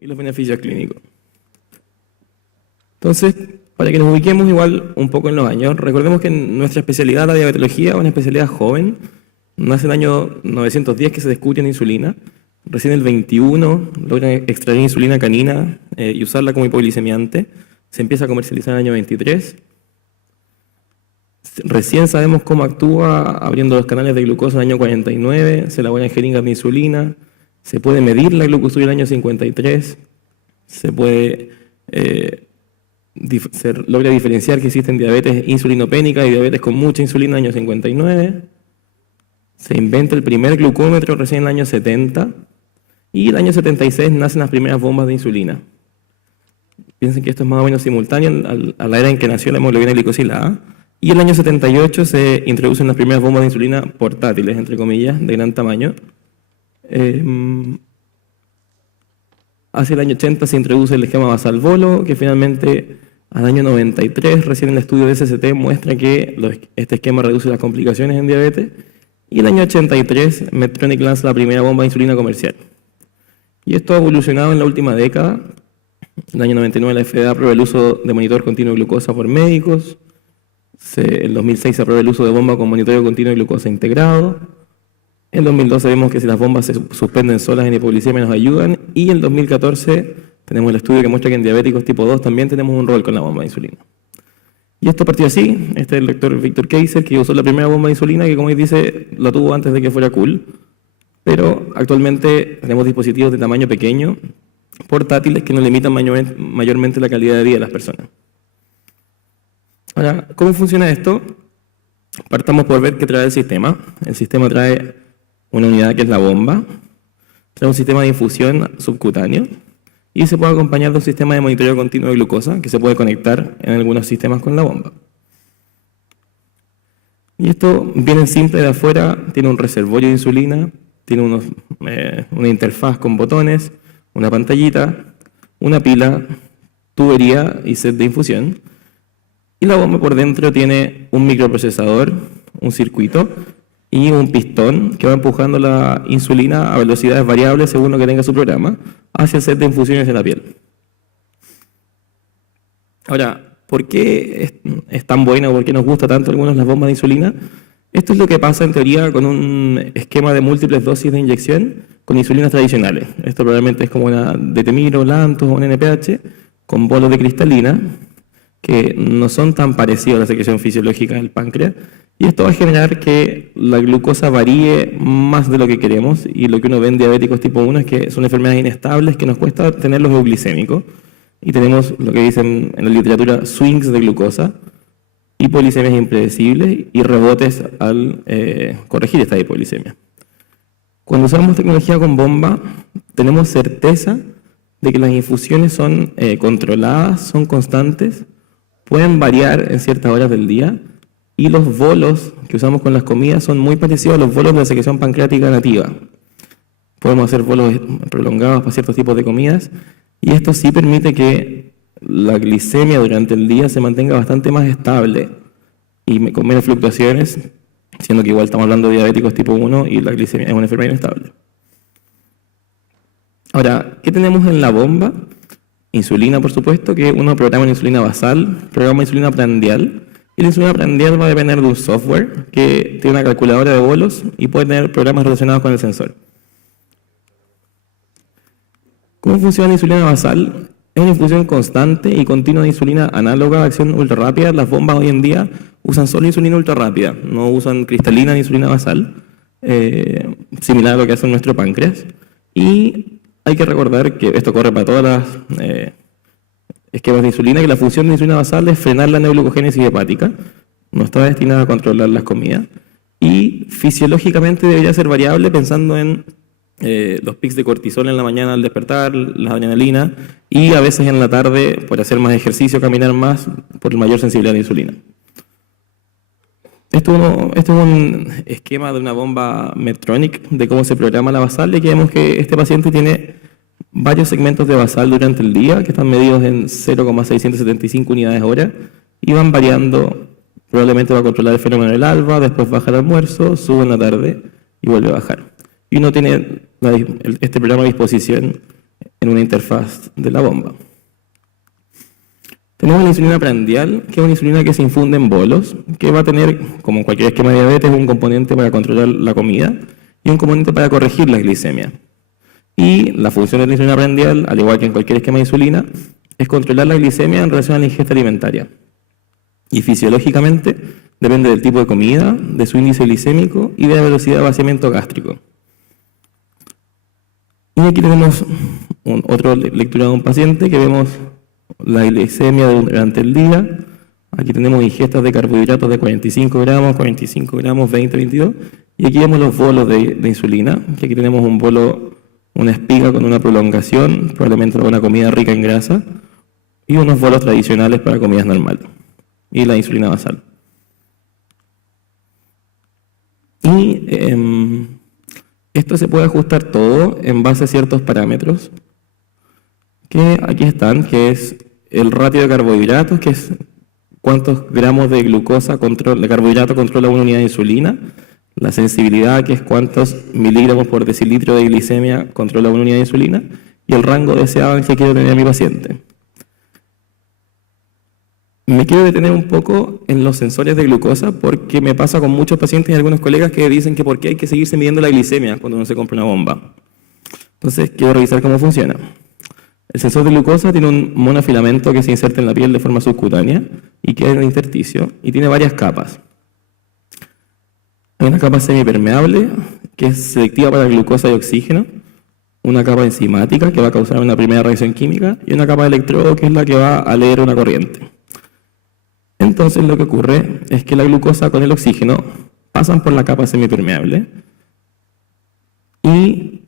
y los beneficios clínicos. Entonces, para que nos ubiquemos igual un poco en los años, recordemos que nuestra especialidad, la diabetología, es una especialidad joven. Nace en el año 910 que se descubre en insulina. Recién el 21 logran extraer insulina canina y usarla como hipoglicemiante. Se empieza a comercializar en el año 23. Recién sabemos cómo actúa abriendo los canales de glucosa en el año 49. Se elaboran jeringas de insulina. Se puede medir la glucosuria en el año 53. Se puede... se logra diferenciar que existen diabetes insulinopénica y diabetes con mucha insulina en el año 59. Se inventa el primer glucómetro recién en el año 70. Y en el año 76 nacen las primeras bombas de insulina. Piensen que esto es más o menos simultáneo a la era en que nació la hemoglobina glicosilada. Y en el año 78 se introducen las primeras bombas de insulina portátiles, entre comillas, de gran tamaño. Hacia el año 80 se introduce el esquema basal bolo, que finalmente al año 93, recién el estudio de SST muestra que este esquema reduce las complicaciones en diabetes. Y el año 83, Medtronic lanza la primera bomba de insulina comercial. Y esto ha evolucionado en la última década. En el año 99 la FDA aprueba el uso de monitor continuo de glucosa por médicos. En 2006 se aprueba el uso de bomba con monitoreo continuo de glucosa integrado. En 2012 vemos que si las bombas se suspenden solas en hipoglicemia nos ayudan. Y en 2014 tenemos el estudio que muestra que en diabéticos tipo 2 también tenemos un rol con la bomba de insulina. Y esto partió así. Este es el doctor Víctor Kaiser, que usó la primera bomba de insulina, que como él dice, la tuvo antes de que fuera cool. Pero actualmente tenemos dispositivos de tamaño pequeño, portátiles, que nos limitan mayormente la calidad de vida de las personas. Ahora, ¿cómo funciona esto? Partamos por ver qué trae el sistema. El sistema trae una unidad que es la bomba, trae un sistema de infusión subcutáneo y se puede acompañar de un sistema de monitoreo continuo de glucosa que se puede conectar en algunos sistemas con la bomba. Y esto viene simple de afuera, tiene un reservorio de insulina, tiene una interfaz con botones, una pantallita, una pila, tubería y set de infusión. Y la bomba por dentro tiene un microprocesador, un circuito y un pistón que va empujando la insulina a velocidades variables según lo que tenga su programa hacia el set de infusiones de la piel. Ahora, ¿por qué es tan buena o por qué nos gusta tanto a algunos las bombas de insulina? Esto es lo que pasa en teoría con un esquema de múltiples dosis de inyección con insulinas tradicionales. Esto probablemente es como una Detemiro, Lantus o un NPH con bolos de cristalina que no son tan parecidos a la secreción fisiológica del páncreas. Y esto va a generar que la glucosa varíe más de lo que queremos. Y lo que uno ve en diabéticos tipo 1 es que son enfermedades inestables que nos cuesta tenerlos euglicémicos. Y tenemos lo que dicen en la literatura swings de glucosa, hipoglicemias impredecibles y rebotes al corregir esta hipoglicemia. Cuando usamos tecnología con bomba, tenemos certeza de que las infusiones son controladas, son constantes, pueden variar en ciertas horas del día y los bolos que usamos con las comidas son muy parecidos a los bolos de la secreción pancreática nativa. Podemos hacer bolos prolongados para ciertos tipos de comidas y esto sí permite que la glicemia durante el día se mantenga bastante más estable y con menos fluctuaciones, siendo que igual estamos hablando de diabéticos tipo 1 y la glicemia es una enfermedad inestable. Ahora, ¿qué tenemos en la bomba? Insulina, por supuesto, que uno programa en insulina basal, programa insulina prandial, y la insulina prandial va a depender de un software que tiene una calculadora de bolos y puede tener programas relacionados con el sensor. ¿Cómo funciona la insulina basal? Es una infusión constante y continua de insulina análoga de acción ultra rápida. Las bombas hoy en día usan solo insulina ultra rápida, no usan cristalina ni insulina basal, similar a lo que hace nuestro páncreas. Y hay que recordar que esto corre para todas las esquemas de insulina, que la función de insulina basal es frenar la neoglucogénesis hepática, no está destinada a controlar las comidas, y fisiológicamente debería ser variable pensando en los pics de cortisol en la mañana al despertar, la adrenalina, y a veces en la tarde por hacer más ejercicio, caminar más, por mayor sensibilidad a la insulina. Esto es un esquema de una bomba Medtronic de cómo se programa la basal, y aquí vemos que este paciente tiene varios segmentos de basal durante el día que están medidos en 0,675 unidades hora y van variando. Probablemente va a controlar el fenómeno del alba, después baja el almuerzo, sube en la tarde y vuelve a bajar. Y uno tiene este programa a disposición en una interfaz de la bomba. Tenemos la insulina prandial, que es una insulina que se infunde en bolos, que va a tener, como cualquier esquema de diabetes, un componente para controlar la comida y un componente para corregir la glicemia. Y la función de la insulina prandial, al igual que en cualquier esquema de insulina, es controlar la glicemia en relación a la ingesta alimentaria. Y fisiológicamente depende del tipo de comida, de su índice glicémico y de la velocidad de vaciamiento gástrico. Y aquí tenemos otra lectura de un paciente que vemos la glicemia durante el día. Aquí tenemos ingestas de carbohidratos de 45 gramos, 20, 22. Y aquí vemos los bolos de insulina, que aquí tenemos un bolo, una espiga con una prolongación, probablemente una comida rica en grasa, y unos bolos tradicionales para comidas normales. Y la insulina basal. Y esto se puede ajustar todo en base a ciertos parámetros que aquí están, que es el ratio de carbohidratos, que es cuántos gramos de glucosa de carbohidrato controla una unidad de insulina, la sensibilidad, que es cuántos miligramos por decilitro de glicemia controla una unidad de insulina, y el rango deseado que quiero tener a mi paciente. Me quiero detener un poco en los sensores de glucosa porque me pasa con muchos pacientes y algunos colegas que dicen que por qué hay que seguirse midiendo la glicemia cuando uno se compra una bomba. Entonces, quiero revisar cómo funciona. El sensor de glucosa tiene un monofilamento que se inserta en la piel de forma subcutánea y queda en el intersticio y tiene varias capas. Hay una capa semipermeable que es selectiva para glucosa y oxígeno, una capa enzimática que va a causar una primera reacción química y una capa de electrodo que es la que va a leer una corriente. Entonces lo que ocurre es que la glucosa con el oxígeno pasan por la capa semipermeable y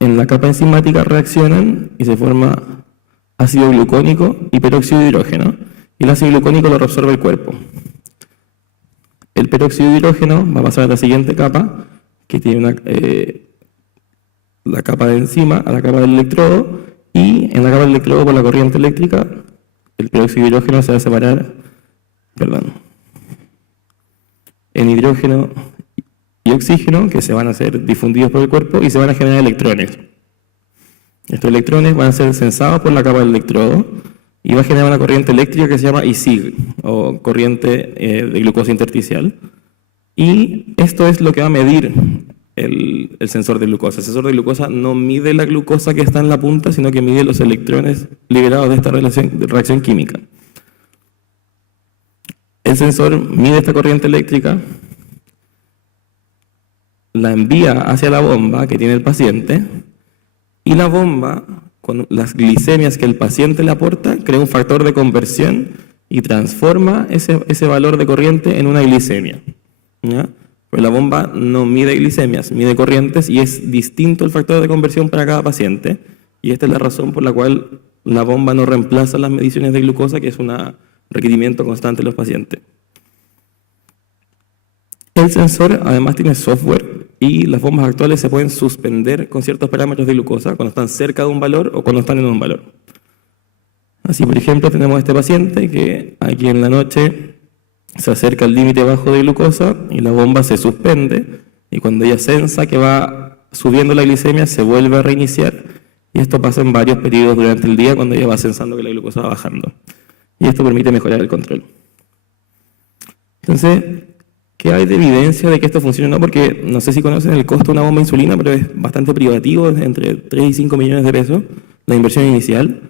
en la capa enzimática reaccionan y se forma ácido glucónico y peróxido de hidrógeno, y el ácido glucónico lo reabsorbe el cuerpo. El peróxido de hidrógeno va a pasar a la siguiente capa, que tiene la capa de encima, a la capa del electrodo, y en la capa del electrodo por la corriente eléctrica, el peróxido de hidrógeno se va a separar, en hidrógeno y oxígeno, que se van a ser difundidos por el cuerpo y se van a generar electrones. Estos electrones van a ser sensados por la capa del electrodo y va a generar una corriente eléctrica que se llama ISIG, o corriente de glucosa intersticial. Y esto es lo que va a medir el sensor de glucosa. El sensor de glucosa no mide la glucosa que está en la punta, sino que mide los electrones liberados de esta reacción química. El sensor mide esta corriente eléctrica, la envía hacia la bomba que tiene el paciente, y la bomba, con las glicemias que el paciente le aporta, crea un factor de conversión y transforma ese valor de corriente en una glicemia, ¿ya? Pues la bomba no mide glicemias, mide corrientes, y es distinto el factor de conversión para cada paciente, y esta es la razón por la cual la bomba no reemplaza las mediciones de glucosa, que es un requerimiento constante de los pacientes. El sensor además tiene software y las bombas actuales se pueden suspender con ciertos parámetros de glucosa cuando están cerca de un valor o cuando están en un valor. Así, por ejemplo, tenemos este paciente que aquí en la noche se acerca al límite bajo de glucosa y la bomba se suspende, y cuando ella sensa que va subiendo la glicemia se vuelve a reiniciar, y esto pasa en varios periodos durante el día cuando ella va sensando que la glucosa va bajando. Y esto permite mejorar el control. Entonces, ¿qué hay de evidencia de que esto funciona o no? Porque no sé si conocen el costo de una bomba de insulina, pero es bastante privativo, es entre 3 y 5 millones de pesos la inversión inicial,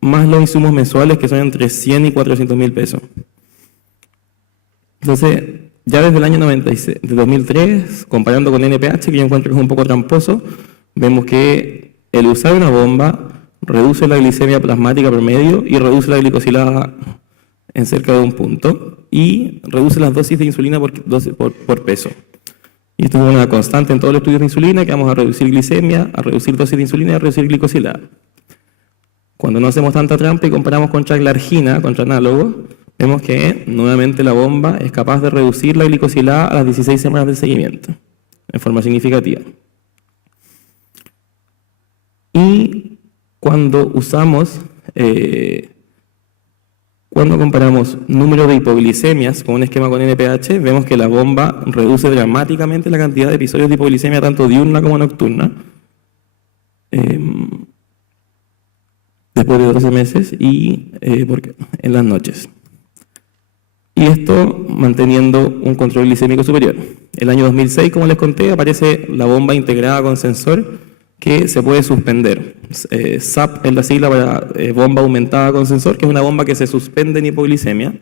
más los insumos mensuales que son entre 100 y 400 mil pesos. Entonces, ya desde el año 96, de 2003, comparando con NPH, que yo encuentro que es un poco tramposo, vemos que el usar una bomba reduce la glicemia plasmática promedio y reduce la glicosilada en cerca de un punto, y reduce las dosis de insulina por peso. Y esto es una constante en todos los estudios de insulina, que vamos a reducir glicemia, a reducir dosis de insulina y a reducir glicosilada. Cuando no hacemos tanta trampa y comparamos contra la argina, contra análogos, vemos que nuevamente la bomba es capaz de reducir la glicosilada a las 16 semanas de seguimiento, en forma significativa. Y cuando comparamos número de hipoglicemias con un esquema con NPH, vemos que la bomba reduce dramáticamente la cantidad de episodios de hipoglicemia tanto diurna como nocturna. después de 12 meses y en las noches. Y esto manteniendo un control glicémico superior. El año 2006, como les conté, aparece la bomba integrada con sensor que se puede suspender. SAP es la sigla para bomba aumentada con sensor, que es una bomba que se suspende en hipoglicemia.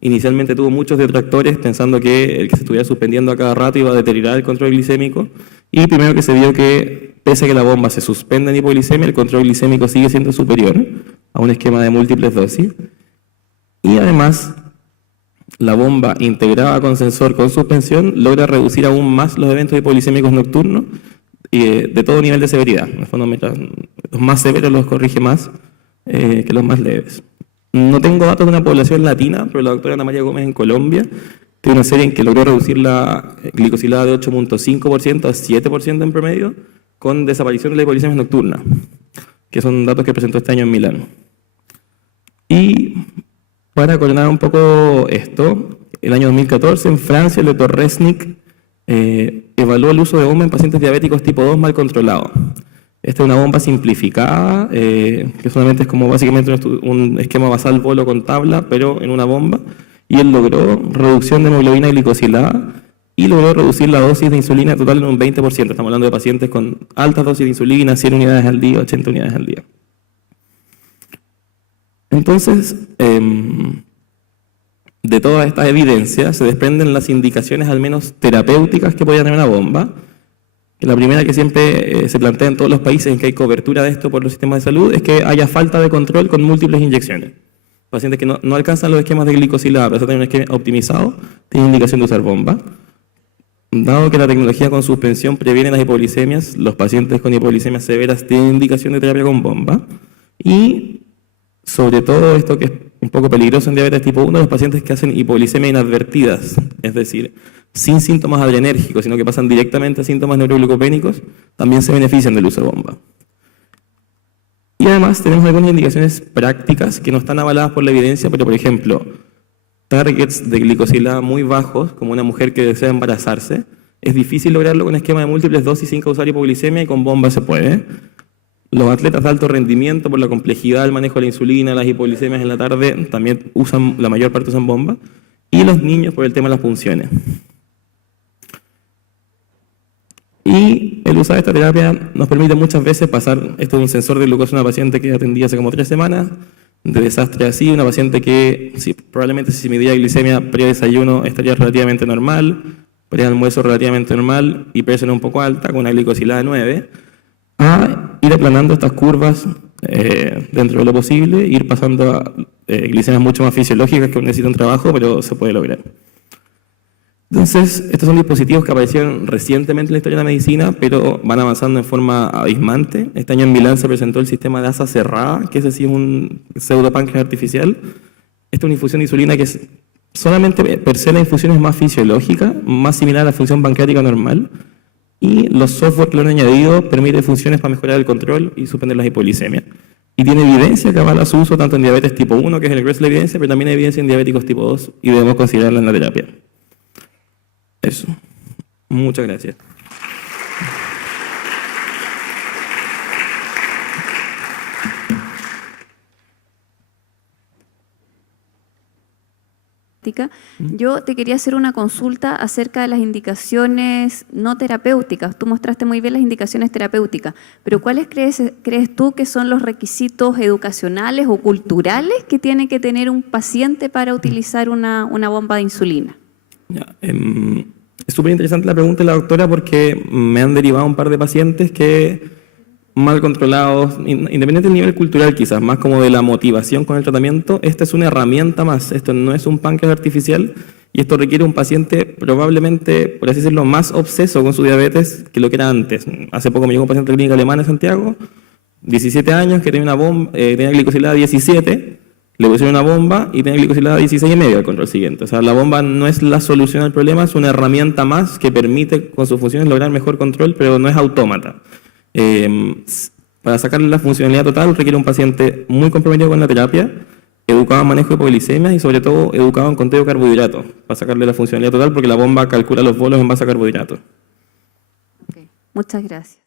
Inicialmente tuvo muchos detractores pensando que el que se estuviera suspendiendo a cada rato iba a deteriorar el control glicémico. Y primero que se vio que, pese a que la bomba se suspende en hipoglicemia, el control glicémico sigue siendo superior a un esquema de múltiples dosis. Y además, la bomba integrada con sensor con suspensión logra reducir aún más los eventos hipoglicémicos nocturnos de todo nivel de severidad. En el fondo, los más severos los corrige más que los más leves. No tengo datos de una población latina, pero la doctora Ana María Gómez en Colombia tiene una serie en que logró reducir la glicosilada de 8.5% a 7% en promedio con desaparición de la hipoglicemia nocturna, que son datos que presentó este año en Milán. Y para coronar un poco esto, el año 2014 en Francia el doctor Resnick evaluó el uso de bomba en pacientes diabéticos tipo 2 mal controlados. Esta es una bomba simplificada, que solamente es como básicamente un esquema basal bolo con tabla, pero en una bomba. Y él logró reducción de hemoglobina glicosilada y logró reducir la dosis de insulina total en un 20%. Estamos hablando de pacientes con altas dosis de insulina, 100 unidades al día, 80 unidades al día. Entonces, de todas estas evidencias se desprenden las indicaciones al menos terapéuticas que podía tener una bomba. La primera que siempre se plantea en todos los países en que hay cobertura de esto por los sistemas de salud es que haya falta de control con múltiples inyecciones. Pacientes que no alcanzan los esquemas de glicosilada, pero tienen un esquema optimizado, tienen indicación de usar bomba. Dado que la tecnología con suspensión previene las hipoglicemias, los pacientes con hipoglicemias severas tienen indicación de terapia con bomba. Y sobre todo esto que es un poco peligroso en diabetes tipo 1, los pacientes que hacen hipoglicemia inadvertidas, es decir, sin síntomas adrenérgicos, sino que pasan directamente a síntomas neuroglucopénicos, también se benefician del uso de bomba. Y además tenemos algunas indicaciones prácticas que no están avaladas por la evidencia, pero por ejemplo, targets de glicosilada muy bajos, como una mujer que desea embarazarse, es difícil lograrlo con esquema de múltiples dosis sin causar hipoglicemia y con bomba se puede. Los atletas de alto rendimiento, por la complejidad del manejo de la insulina, las hipoglicemias en la tarde, también la mayor parte usan bomba. Y los niños por el tema de las punciones. Y el usar esta terapia nos permite muchas veces pasar, esto de un sensor de glucosa a una paciente que atendí hace como 3 semanas, de desastre así, una paciente que probablemente si midía glicemia pre-desayuno estaría relativamente normal, pre-almuerzo relativamente normal y presión un poco alta con una glicosilada de 9, a ir aplanando estas curvas dentro de lo posible, ir pasando a glicemias mucho más fisiológicas que necesitan trabajo, pero se puede lograr. Entonces, estos son dispositivos que aparecieron recientemente en la historia de la medicina, pero van avanzando en forma abismante. Este año en Milán se presentó el sistema de asa cerrada, que es así un pseudopáncreas artificial. Esta es una infusión de insulina que es solamente per se la infusión es más fisiológica, más similar a la función pancreática normal, y los software que lo han añadido permiten funciones para mejorar el control y suspender las hipoglicemias. Y tiene evidencia que avala su uso tanto en diabetes tipo 1, que es el grueso de la evidencia, pero también hay evidencia en diabéticos tipo 2 y debemos considerarla en la terapia. Eso. Muchas gracias. Yo te quería hacer una consulta acerca de las indicaciones no terapéuticas. Tú mostraste muy bien las indicaciones terapéuticas, pero ¿cuáles crees tú que son los requisitos educacionales o culturales que tiene que tener un paciente para utilizar una bomba de insulina? Ya, es súper interesante la pregunta de la doctora porque me han derivado un par de pacientes que mal controlados, independiente del nivel cultural quizás, más como de la motivación con el tratamiento, esta es una herramienta más, esto no es un páncreas artificial y esto requiere un paciente probablemente, por así decirlo, más obseso con su diabetes que lo que era antes. Hace poco me llegó un paciente de clínica alemana en Santiago, 17 años, que tenía una bomba, tenía glicosilada 17, le pusieron una bomba y tenía glicosilada 16,5 al control siguiente. O sea, la bomba no es la solución al problema, es una herramienta más que permite con sus funciones lograr mejor control, pero no es autómata. Para sacarle la funcionalidad total requiere un paciente muy comprometido con la terapia, educado en manejo de hipoglicemia y sobre todo educado en conteo de carbohidratos, para sacarle la funcionalidad total porque la bomba calcula los bolos en base a carbohidratos. Okay. Muchas gracias.